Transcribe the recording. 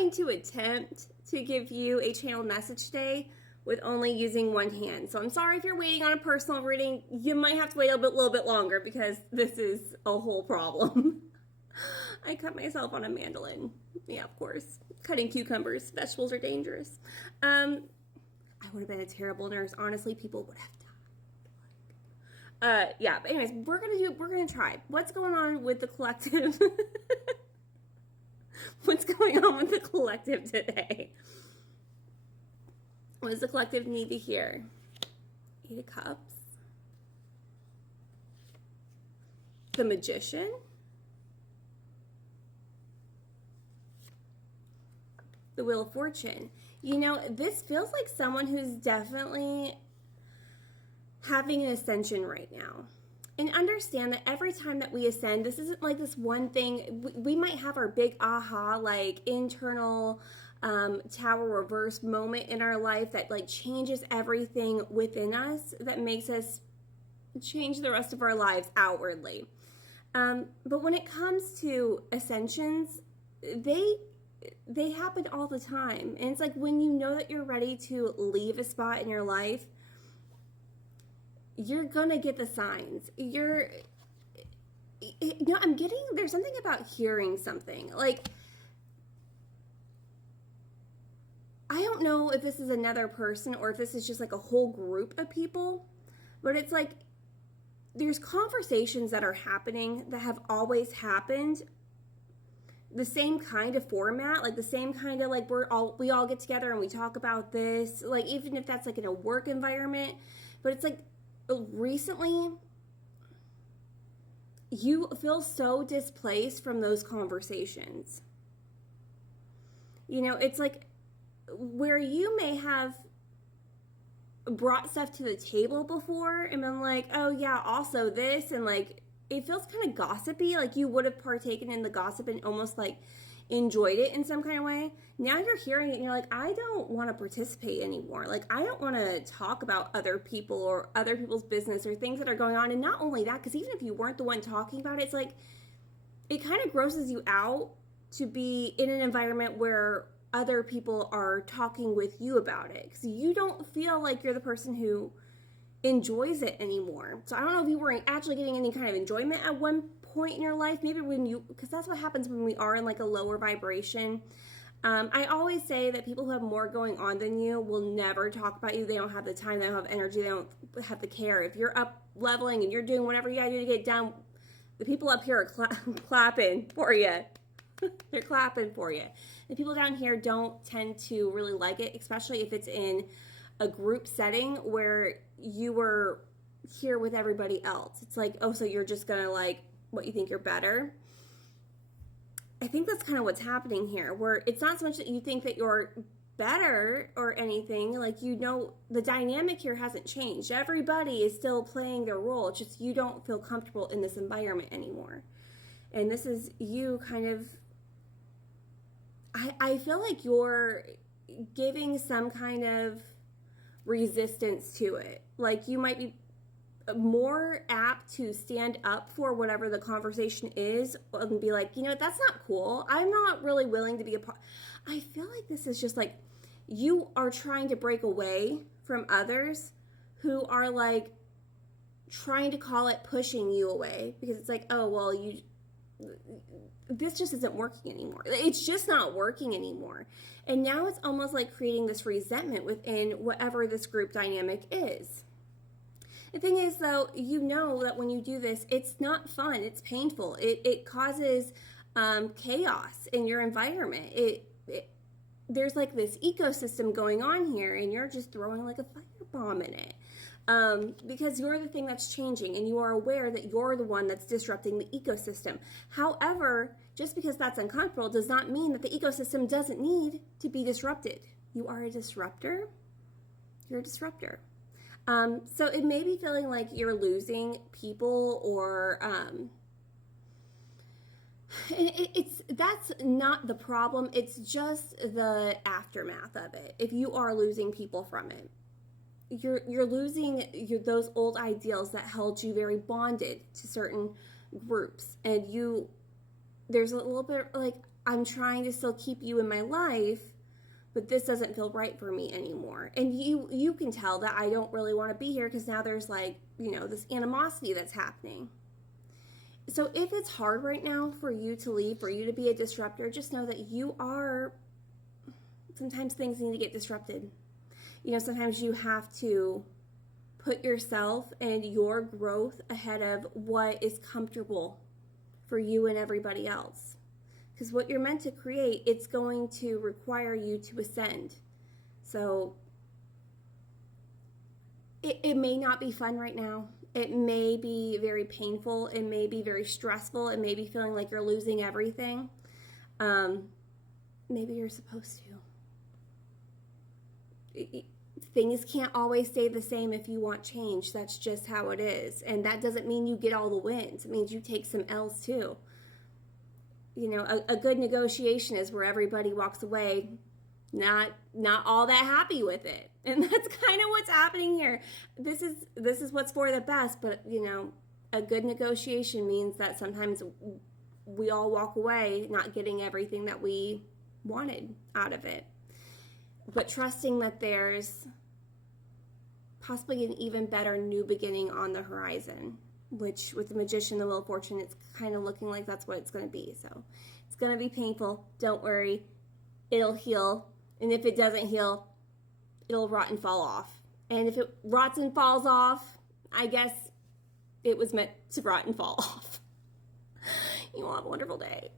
going to attempt to give you a channel message today with only using one hand. So I'm sorry if you're waiting on a personal reading. You might have to wait a little bit longer because this is a whole problem. I cut myself on a mandolin. Yeah, of course. Cutting cucumbers. Vegetables are dangerous. I would have been a terrible nurse. Honestly, people would have died. Yeah, but anyways, we're gonna try. What's going on with the collective? What's going on with the collective today? What does the collective need to hear? 8 of Cups. The Magician. The Wheel of Fortune. You know, this feels like someone who's definitely having an ascension right now. And understand that every time that we ascend, this isn't like this one thing. We might have our big aha, like internal tower reverse moment in our life that like changes everything within us, that makes us change the rest of our lives outwardly. But when it comes to ascensions, they happen all the time. And it's like when you know that you're ready to leave a spot in your life, you're gonna get the signs. I'm getting, there's something about hearing something. Like, I don't know if this is another person or if this is just like a whole group of people, but it's like there's conversations that are happening that have always happened. The same kind of format, like the same kind of like we all get together and we talk about this, like even if that's like in a work environment, but it's like recently you feel so displaced from those conversations. You know, it's like where you may have brought stuff to the table before and been like, oh yeah, also this, and like it feels kind of gossipy, like you would have partaken in the gossip and almost like enjoyed it in some kind of way. Now you're hearing it and you're like, I don't want to participate anymore. Like, I don't want to talk about other people or other people's business or things that are going on. And not only that, because even if you weren't the one talking about it, it's like, it kind of grosses you out to be in an environment where other people are talking with you about it. Because you don't feel like you're the person who enjoys it anymore. So I don't know if you were actually getting any kind of enjoyment at one point in your life, maybe when you, because that's what happens when we are in like a lower vibration. I always say that people who have more going on than you will never talk about you. They don't have the time, they don't have energy, they don't have the care. If you're up leveling and you're doing whatever you gotta do to get done, the people up here are clapping for you. They're clapping for you. The people down here don't tend to really like it, especially if it's in a group setting where you were here with everybody else. It's like, oh, so you're just gonna like, what, you think you're better? I think that's kind of what's happening here, where it's not so much that you think that you're better or anything, like, you know, the dynamic here hasn't changed. Everybody is still playing their role. It's just you don't feel comfortable in this environment anymore. And this is you kind of, I feel like you're giving some kind of resistance to it. Like you might be more apt to stand up for whatever the conversation is and be like, you know, that's not cool. I'm not really willing to be a part. I feel like this is just like you are trying to break away from others who are like trying to call it pushing you away, because it's like, oh, well, this just isn't working anymore. It's just not working anymore. And now it's almost like creating this resentment within whatever this group dynamic is. The thing is, though, you know that when you do this, it's not fun. It's painful. It causes chaos in your environment. There's like this ecosystem going on here, and you're just throwing like a firebomb in it. Because you're the thing that's changing, and you are aware that you're the one that's disrupting the ecosystem. However, just because that's uncomfortable does not mean that the ecosystem doesn't need to be disrupted. You are a disruptor. You're a disruptor. So it may be feeling like you're losing people, or that's not the problem. It's just the aftermath of it. If you are losing people from it, you're losing those old ideals that held you very bonded to certain groups, and there's a little bit like, I'm trying to still keep you in my life, but this doesn't feel right for me anymore. And you can tell that I don't really want to be here because now there's like, this animosity that's happening. So if it's hard right now for you to leave, for you to be a disruptor, just know that sometimes things need to get disrupted. Sometimes you have to put yourself and your growth ahead of what is comfortable for you and everybody else. Because what you're meant to create, it's going to require you to ascend. So it may not be fun right now. It may be very painful. It may be very stressful. It may be feeling like you're losing everything. Maybe you're supposed to. Things can't always stay the same if you want change. That's just how it is. And that doesn't mean you get all the wins. It means you take some L's too. A good negotiation is where everybody walks away not all that happy with it. And that's kind of what's happening here. This is what's for the best, but a good negotiation means that sometimes we all walk away not getting everything that we wanted out of it. But trusting that there's possibly an even better new beginning on the horizon, which with the Magician, the Wheel of Fortune, it's kind of looking like that's what it's going to be. So it's going to be painful. Don't worry. It'll heal. And if it doesn't heal, it'll rot and fall off. And if it rots and falls off, I guess it was meant to rot and fall off. You all have a wonderful day.